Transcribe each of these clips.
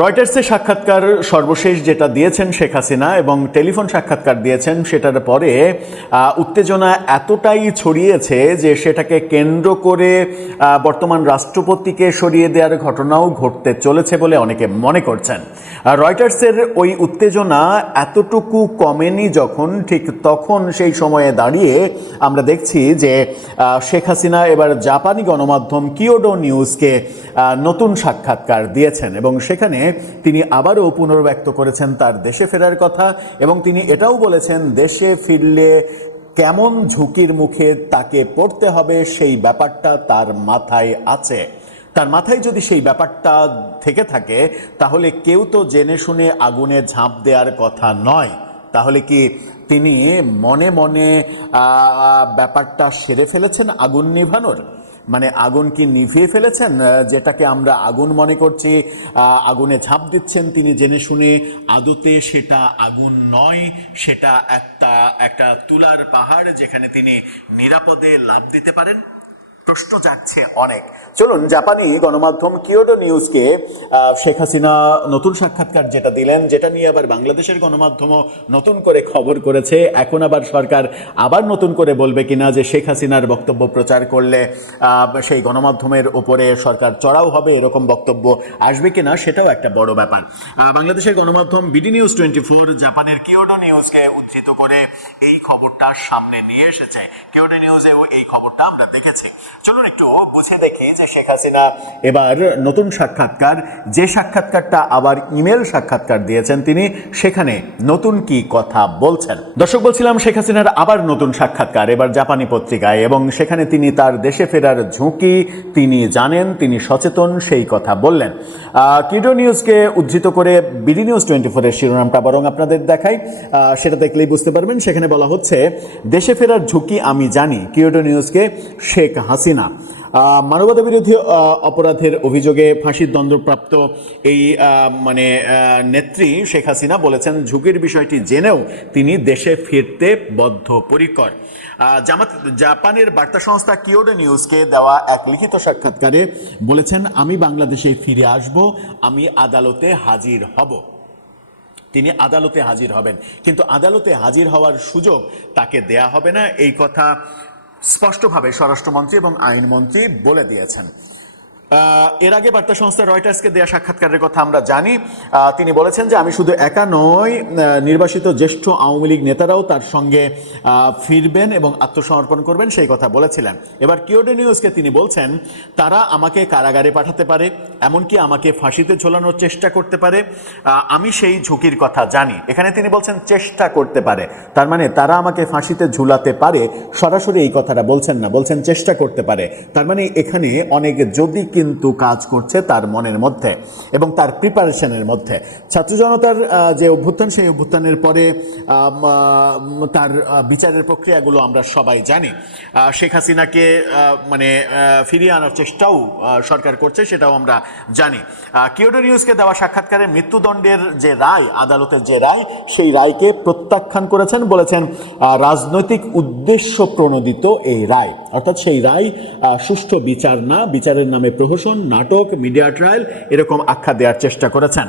রয়টার্সের সাক্ষাৎকার সর্বশেষ যেটা দিয়েছেন শেখ হাসিনা এবং টেলিফোন সাক্ষাৎকার দিয়েছেন, সেটার পরে উত্তেজনা এতটাই ছড়িয়েছে যে সেটাকে কেন্দ্র করে বর্তমান রাষ্ট্রপতিকে সরিয়ে দেওয়ার ঘটনাও ঘটতে চলেছে বলে অনেকে মনে করছেন। রয়টার্সের ওই উত্তেজনা এতটুকু কমেনি যখন, ঠিক তখন সেই সময়ে দাঁড়িয়ে আমরা দেখছি যে শেখ হাসিনা এবার জাপানি গণমাধ্যম কিয়োডো নিউজকে নতুন সাক্ষাৎকার দিয়েছেন এবং সেখানে তিনি আবারও পুনর্ব্যক্ত করেছেন তার দেশে ফেরার কথা এবং তিনি এটাও বলেছেন দেশে ফিরলে কেমন ঝুঁকির মুখে তাকে পড়তে হবে সেই ব্যাপারটা তার মাথায় আছে। তার মাথায় যদি সেই ব্যাপারটা থেকে থাকে তাহলে কেউ তো জেনে শুনে আগুনে ঝাঁপ দেওয়ার কথা নয়। তাহলে কি তিনি মনে মনে ব্যাপারটা সেরে ফেলেছেন আগুন নিভানোর? মানে আগুন কি নিভিয়ে ফেলেছেন? যেটাকে আমরা আগুন মনে করছি, আগুনে ঝাঁপ দিচ্ছেন তিনি জেনে শুনে, আদতে সেটা আগুন নয়, সেটা একটা তুলার পাহাড় যেখানে তিনি নিরাপদে লাফ দিতে পারেন। প্রশ্ন জাগছে অনেক। চলুন, জাপানি গণমাধ্যম কিয়োডো নিউজকে শেখ হাসিনা নতুন সাক্ষাৎকার যেটা দিলেন, যেটা নিয়ে আবার বাংলাদেশের গণমাধ্যমও নতুন করে খবর করেছে। এখন আবার সরকার আবার নতুন করে বলবে কিনা যে শেখ হাসিনার বক্তব্য প্রচার করলে সেই গণমাধ্যমের ওপরে সরকার চড়াও হবে, এরকম বক্তব্য আসবে কিনা সেটাও একটা বড় ব্যাপার। বাংলাদেশের গণমাধ্যম বিডি নিউজ 24 জাপানের কিয়োডো নিউজকে উদ্ধৃত করে এই খবরটা সামনে নিয়ে এসেছে। কিয়োডো নিউজেও এই খবরটা আমরা দেখেছি। চলুন একটু বুঝে দেখি যে শেখ হাসিনা এবার নতুন সাক্ষাৎকার, যে সাক্ষাৎকারটা আবার ইমেল সাক্ষাৎকার দিয়েছেন তিনি, সেখানে নতুন কি কথা বলছেন। দর্শক, বলছিলাম শেখ হাসিনার আবার নতুন সাক্ষাৎকার এবার জাপানি পত্রিকায় এবং সেখানে তিনি তার দেশে ফেরার ঝুঁকি তিনি জানেন, তিনি সচেতন, সেই কথা বললেন। কিয়োডো নিউজকে উদ্ধৃত করে বিডি নিউজ 24 এর শিরোনামটা বরং আপনাদের দেখাই, সেটা দেখলেই বুঝতে পারবেন। সেখানে বলা হচ্ছে, দেশে ফেরার ঝুঁকি আমি জানি, কিয়োডো নিউজকে শেখ হাসিনা। মানবতা বিরোধী অপরাধের অভিযোগে ফাঁসির দণ্ডপ্রাপ্ত এই নেত্রী শেখ হাসিনা বলেছেন ঝুঁকির বিষয়টি জেনেও তিনি দেশে ফিরতে বদ্ধপরিকর। জাপানের বার্তা সংস্থা কিয়োডো নিউজকে দেওয়া এক লিখিত সাক্ষাৎকারে বলেছেন, আমি বাংলাদেশে ফিরে আসব, আমি আদালতে হাজির হব। তিনি আদালতে হাজির হবেন, কিন্তু আদালতে হাজির হওয়ার সুযোগ তাকে দেয়া হবে না, এই কথা স্পষ্টভাবে স্বরাষ্ট্রমন্ত্রী এবং আইনমন্ত্রী বলে দিয়েছেন। এর আগে বার্তা সংস্থা রয়টার্সকে দেয়া সাক্ষাৎকারের কথা আমরা জানি। তিনি বলেছেন যে আমি শুধু একা নই, নির্বাসিত জ্যেষ্ঠ আওয়ামী লীগ নেতারাও তার সঙ্গে ফিরবেন এবং আত্মসমর্পণ করবেন, সেই কথা বলেছিলেন। এবার কিয়োডো নিউজকে তিনি বলছেন তারা আমাকে কারাগারে পাঠাতে পারে, এমনকি আমাকে ফাঁসিতে ঝোলানোর চেষ্টা করতে পারে, আমি সেই ঝুঁকির কথা জানি। এখানে তিনি বলছেন চেষ্টা করতে পারে, তার মানে তারা আমাকে ফাঁসিতে ঝুলাতে পারে, সরাসরি এই কথাটা বলছেন না, বলছেন চেষ্টা করতে পারে। তার মানে এখানে অনেক যদি কিন্তু কাজ করছে তার মনের মধ্যে এবং তার প্রিপারেশনের মধ্যে। ছাত্র জনতার যে অভ্যুত্থান, সেই অভ্যুত্থানের পরে তার বিচারের প্রক্রিয়াগুলো আমরা সবাই জানি। শেখ হাসিনাকে ফিরিয়ে আনার চেষ্টাও সরকার করছে, সেটাও আমরা জানি। কিয়োডো নিউজকে দেওয়া সাক্ষাৎকারে মৃত্যুদণ্ডের যে রায়, আদালতের যে রায়, সেই রায়কে প্রত্যাখ্যান করেছেন, বলেছেন রাজনৈতিক উদ্দেশ্য প্রণোদিত এই রায়, অর্থাৎ সেই রায় সুষ্ঠু বিচার না, বিচারের নামে প্রহসন, নাটক, মিডিয়া ট্রায়াল, এরকম আখ্যা দেওয়ার চেষ্টা করেছেন।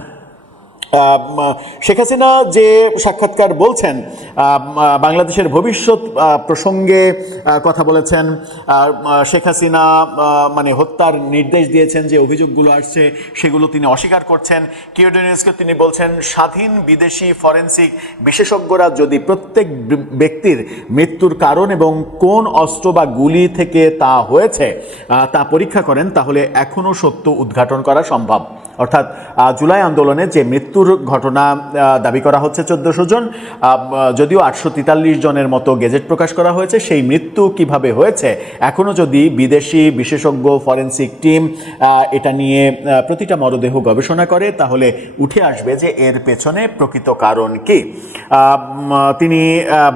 শেখ হাসিনা যে সাক্ষাৎকার বলছেন, বাংলাদেশের ভবিষ্যৎ প্রসঙ্গে কথা বলেছেন। শেখ হাসিনা হত্যার নির্দেশ দিয়েছেন, যে অভিযোগগুলো আসছে সেগুলো তিনি অস্বীকার করছেন। কিয়োডো নিউজকে তিনি বলছেন স্বাধীন বিদেশি ফরেনসিক বিশেষজ্ঞরা যদি প্রত্যেক ব্যক্তির মৃত্যুর কারণ এবং কোন অস্ত্র বা গুলি থেকে তা হয়েছে তা পরীক্ষা করেন, তাহলে এখনও সত্য উদ্ঘাটন করা সম্ভব। অর্থাৎ জুলাই আন্দোলনে যে মৃত্যুর ঘটনা দাবি করা হচ্ছে 1400 জন, যদিও 843 জনের মতো গেজেট প্রকাশ করা হয়েছে, সেই মৃত্যু কিভাবে হয়েছে এখনও যদি বিদেশি বিশেষজ্ঞ ফরেনসিক টিম এটা নিয়ে প্রতিটা মরদেহ গবেষণা করে, তাহলে উঠে আসবে যে এর পেছনে প্রকৃত কারণ কি। তিনি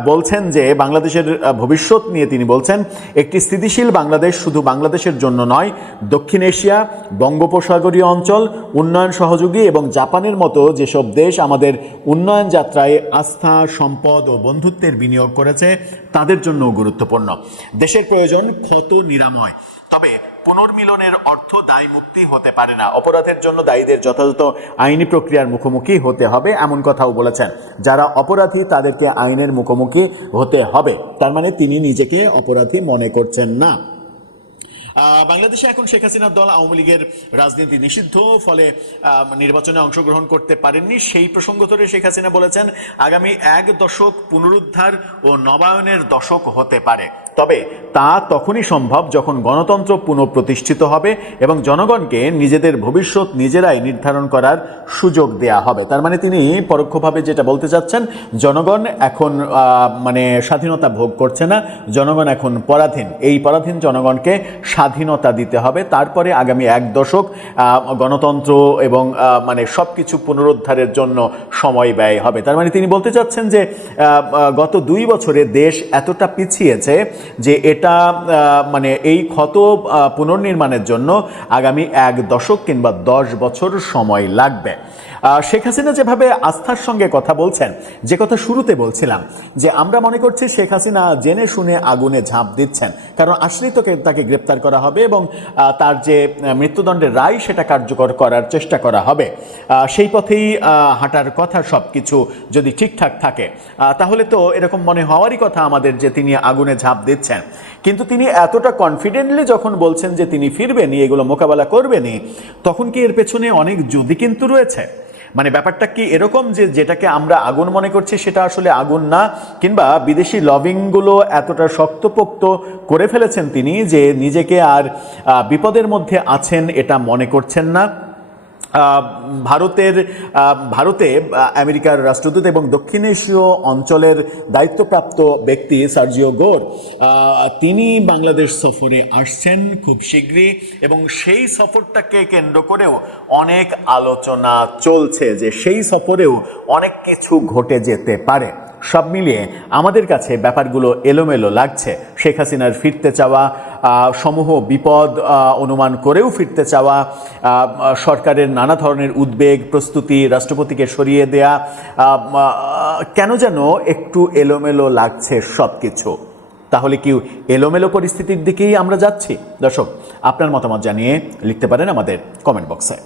বলছেন যে বাংলাদেশের ভবিষ্যৎ নিয়ে তিনি বলছেন একটি স্থিতিশীল বাংলাদেশ শুধু বাংলাদেশের জন্য নয়, দক্ষিণ এশিয়া, বঙ্গোপসাগরীয় অঞ্চল, উন্নয়ন সহযোগী এবং জাপানের মতো যেসব দেশ আমাদের উন্নয়ন যাত্রায় আস্থা, সম্পদ ও বন্ধুত্বের বিনিয়োগ করেছে তাদের জন্য গুরুত্বপূর্ণ। দেশের প্রয়োজন ক্ষত নিরাময়, তবে পুনর্মিলনের অর্থ দায় মুক্তি হতে পারে না। অপরাধের জন্য দায়ীদের যথাযথ আইনি প্রক্রিয়ার মুখোমুখি হতে হবে এমন কথাও বলেছেন। যারা অপরাধী তাদেরকে আইনের মুখোমুখি হতে হবে, তার মানে তিনি নিজেকে অপরাধী মনে করছেন না। বাংলাদেশে এখন শেখ হাসিনার দল আওয়ামী লীগের রাজনীতি নিষিদ্ধ, ফলে নির্বাচনে অংশগ্রহণ করতে পারেননি। সেই প্রসঙ্গ ধরে শেখ হাসিনা বলেছেন আগামী 1 দশক পুনরুদ্ধার ও নবায়নের দশক হতে পারে, তবে তা তখনই সম্ভব যখন গণতন্ত্র পুনঃপ্রতিষ্ঠিত হবে এবং জনগণকে নিজেদের ভবিষ্যৎ নিজেরাই নির্ধারণ করার সুযোগ দেয়া হবে। তার মানে তিনি পরোক্ষভাবে যেটা বলতে চাচ্ছেন, জনগণ এখন মানে স্বাধীনতা ভোগ করছে না, জনগণ এখন পরাধীন। এই পরাধীন জনগণকে স্বাধীনতা দিতে হবে, তারপরে আগামী 1 দশক গণতন্ত্র এবং মানে সব কিছু পুনরুদ্ধারের জন্য সময় ব্যয় হবে। তার মানে তিনি বলতে চাচ্ছেন যে গত 2 বছরে দেশ এতটা পিছিয়েছে যে এটা মানে এই ক্ষত পুনর্নির্মাণের জন্য আগামী 1 দশক কিংবা 10 বছর সময় লাগবে। শেখ হাসিনা যেভাবে আস্থার সঙ্গে কথা বলছেন, যে কথা শুরুতে বলছিলাম যে আমরা মনে করছি শেখ হাসিনা জেনে শুনে আগুনে ঝাঁপ দিচ্ছেন, কারণ আসলেই তো তাকে গ্রেপ্তার করা হবে এবং তার যে মৃত্যুদণ্ডের রায় সেটা কার্যকর করার চেষ্টা করা হবে। সেই পথেই হাঁটার কথা। সব কিছু যদি ঠিকঠাক থাকে তাহলে তো এরকম মনে হওয়ারই কথা আমাদের যে তিনি আগুনে ঝাঁপ দিচ্ছেন। কিন্তু তিনি এতটা কনফিডেন্টলি যখন বলছেন যে তিনি ফিরবেনই, এগুলো মোকাবেলা করবেনই, তখন কি এর পেছনে অনেক যদি কিন্তু রয়েছে? মানে ব্যাপারটা কি এরকম যে যেটাকে আমরা আগুন মনে করছি সেটা আসলে আগুন না, কিংবা বিদেশি লবিংগুলো এতটা শক্তপোক্ত করে ফেলেছেন তিনি যে নিজেকে আর বিপদের মধ্যে আছেন এটা মনে করছেন না। ভারতে আমেরিকার রাষ্ট্রদূত এবং দক্ষিণ এশীয় অঞ্চলের দায়িত্বপ্রাপ্ত ব্যক্তি সার্জিও গোর, তিনি বাংলাদেশ সফরে আসছেন খুব শীঘ্রই, এবং সেই সফরটাকে কেন্দ্র করেও অনেক আলোচনা চলছে যে সেই সফরেও অনেক কিছু ঘটে যেতে পারে। সব মিলিয়ে আমাদের কাছে ব্যাপারগুলো এলোমেলো লাগছে। শেখ হাসিনার ফিরতে চাওয়া, সমূহ বিপদ অনুমান করেও ফিরতে চাওয়া, সরকারের নানা ধরনের উদ্বেগ, প্রস্তুতি, রাষ্ট্রপতিকে সরিয়ে দেয়া, কেন যেন একটু এলোমেলো লাগছে সব কিছু। তাহলে কি এলোমেলো পরিস্থিতির দিকেই আমরা যাচ্ছি? দর্শক, আপনার মতামত জানিয়ে লিখতে পারেন আমাদের কমেন্ট বক্সে।